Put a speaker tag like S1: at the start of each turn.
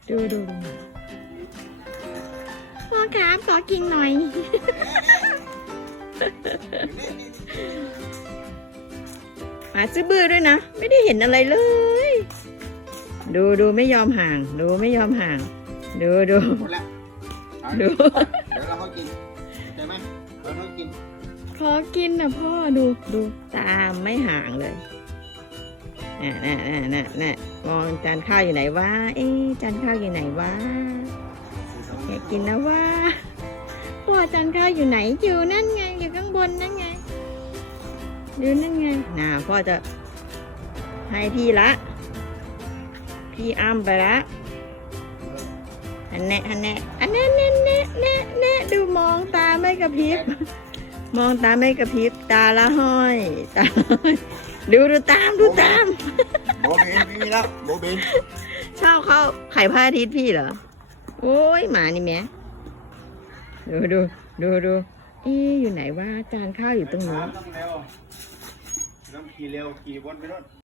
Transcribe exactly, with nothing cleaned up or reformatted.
S1: ดูดูพ่อครับขอกินหน่อยหมาซื้อบื้อด้วยนะไม่ได้เห็นอะไรเลยดูดูไม่ยอมห่างดูไม่ยอมห่างดูดูดู
S2: เดี๋ยวเราเขากินใช่ไหมเราเขากิน
S1: ขอกินนะพ่อดูดูตามไม่ห่างเลยน่ะน่ะน่ะน่ะน่ะมองจานข้าวอยู่ไหนวะเอ๊ะจานข้าวอยู่ไหนวะอยากกินนะวะพ่อจานข้าวอยู่ไหนอยู่นั่นไงอยู่ข้างบนนั่นไงอยู่นั่นไงน่ะพ่อจะให้พี่ละพี่อ้ำไปละอันแน่อันแน่อันแน่แน่แน่แน่แน่ดูมองตาไม่กระพริบมองตาไม่กระพริบตาละห้อยตาดูดูตามดูตาม
S2: โบเบนมีแล้วโบเบน
S1: ชอบเขาไข่พระอาทิตย์พี่เหรอโอ้ยหมานี่แม่ดูดูดูดูเอ๊ะอยู่ไหนว่าจานข้าวอยู่ตรงนู้น
S2: ต้องเร็วต้องขี่เร็วขี่วนไปรถ